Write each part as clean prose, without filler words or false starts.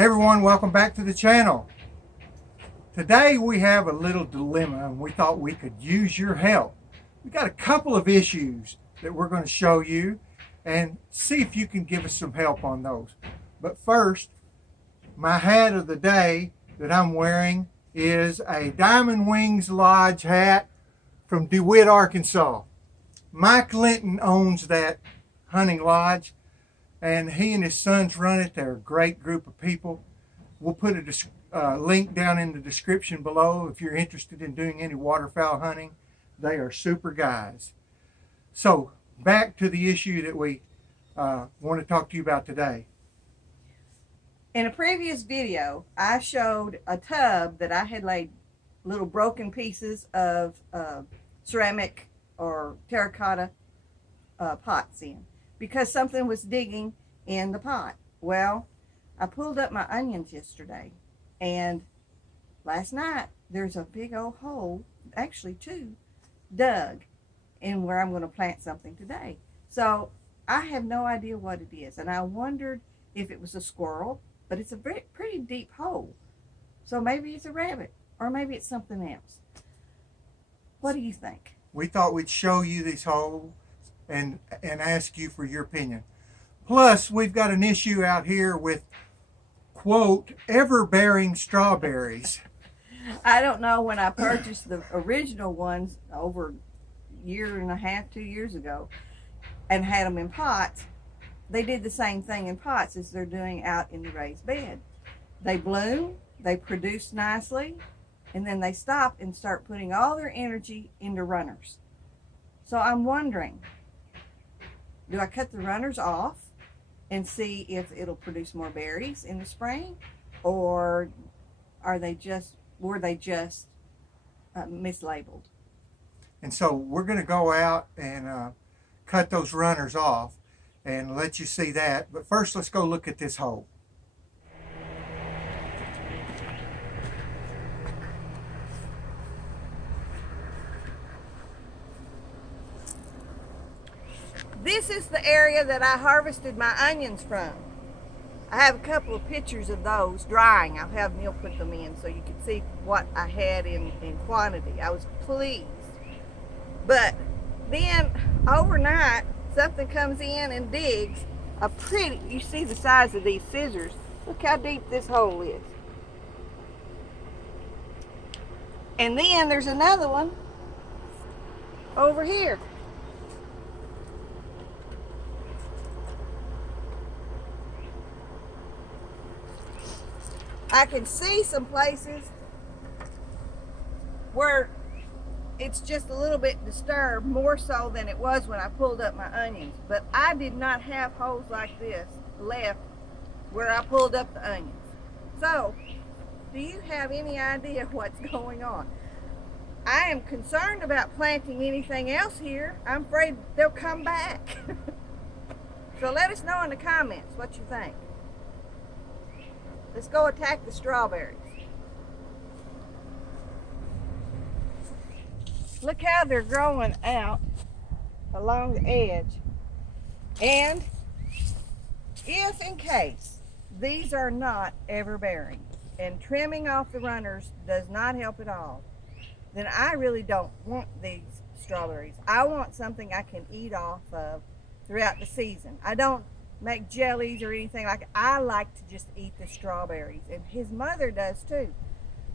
Hey everyone, welcome back to the channel. Today we have a little dilemma and we thought we could use your help. We got a couple of issues that we're going to show you and see if you can give us some help on those. But first, my hat of the day that I'm wearing is a Diamond Wings Lodge hat from DeWitt, Arkansas. Mike Linton owns that hunting lodge, and he and his sons run it. They're a great group of people. We'll put a link down in the description below if you're interested in doing any waterfowl hunting. They are super guys. So back to the issue that we want to talk to you about today. In a previous video, I showed a tub that I had laid little broken pieces of ceramic or terracotta pots in, because something was digging in the pot. Well, I pulled up my onions yesterday, and last night there's a big old hole, actually two, dug in where I'm going to plant something today. So I have no idea what it is, and I wondered if it was a squirrel, but it's a pretty deep hole. So maybe it's a rabbit, or maybe it's something else. What do you think? We thought we'd show you this hole and ask you for your opinion. Plus, we've got an issue out here with, quote, ever-bearing strawberries. I don't know, when I purchased the original ones over a year and a half, 2 years ago, and had them in pots, they did the same thing in pots as they're doing out in the raised bed. They bloom, they produce nicely, and then they stop and start putting all their energy into runners. So I'm wondering, do I cut the runners off and see if it'll produce more berries in the spring, or were they just mislabeled? And so we're going to go out and cut those runners off and let you see that. But first, let's go look at this hole. This is the area that I harvested my onions from. I have a couple of pictures of those drying. I'll have Neil put them in so you can see what I had in quantity. I was pleased. But then overnight, something comes in and digs a pretty, you see the size of these scissors. Look how deep this hole is. And then there's another one over here. I can see some places where it's just a little bit disturbed, more so than it was when I pulled up my onions. But I did not have holes like this left where I pulled up the onions. So, do you have any idea what's going on? I am concerned about planting anything else here. I'm afraid they'll come back. So let us know in the comments what you think. Let's go attack the strawberries. Look how they're growing out along the edge. And if in case these are not ever bearing and trimming off the runners does not help at all, then I really don't want these strawberries. I want something I can eat off of throughout the season. I don't make jellies or anything like that. I like to just eat the strawberries, and his mother does too.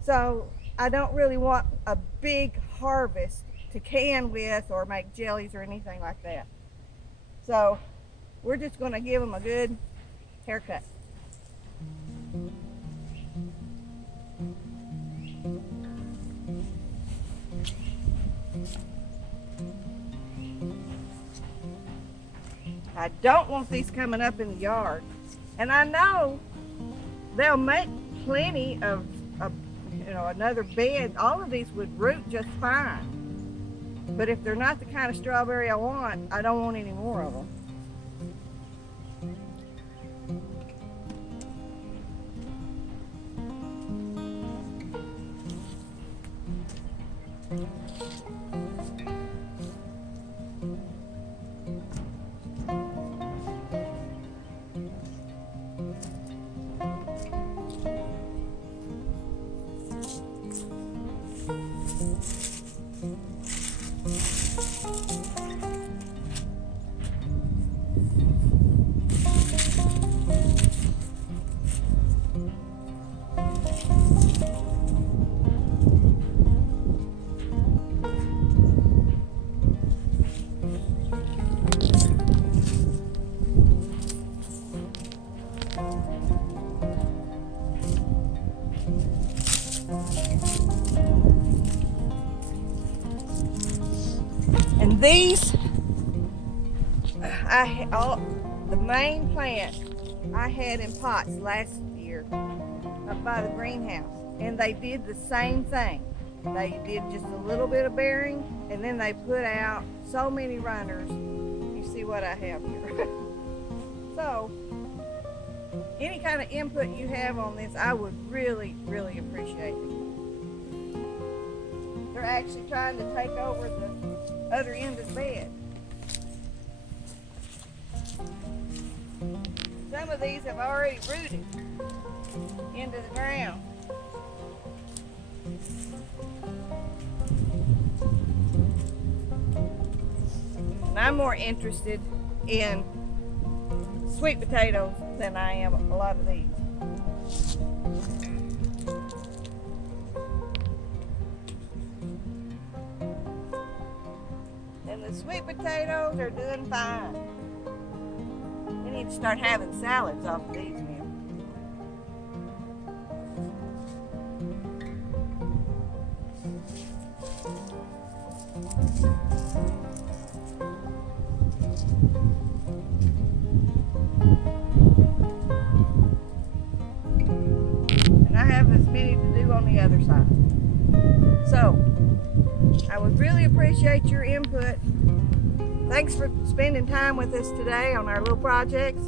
So I don't really want a big harvest to can with or make jellies or anything like that. So we're just going to give them a good haircut. I don't want these coming up in the yard. And I know they'll make plenty of another bed. All of these would root just fine. But if they're not the kind of strawberry I want, I don't want any more of them. And these, the main plant I had in pots last year up by the greenhouse, and they did the same thing. They did just a little bit of bearing, and then they put out so many runners. You see what I have here. So, any kind of input you have on this, I would really, really appreciate it. They're actually trying to take over the other end of the bed. Some of these have already rooted into the ground. And I'm more interested in sweet potatoes than I am a lot of these. And the sweet potatoes are doing fine. We need to start having salads off of these now. And I have as many to do on the other side. So, I would really appreciate your input. Thanks for spending time with us today on our little projects.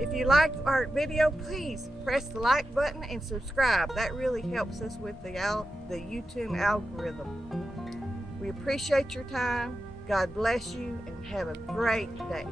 If you liked our video, please press the like button and subscribe. That really helps us with the YouTube algorithm. We appreciate your time. God bless you and have a great day.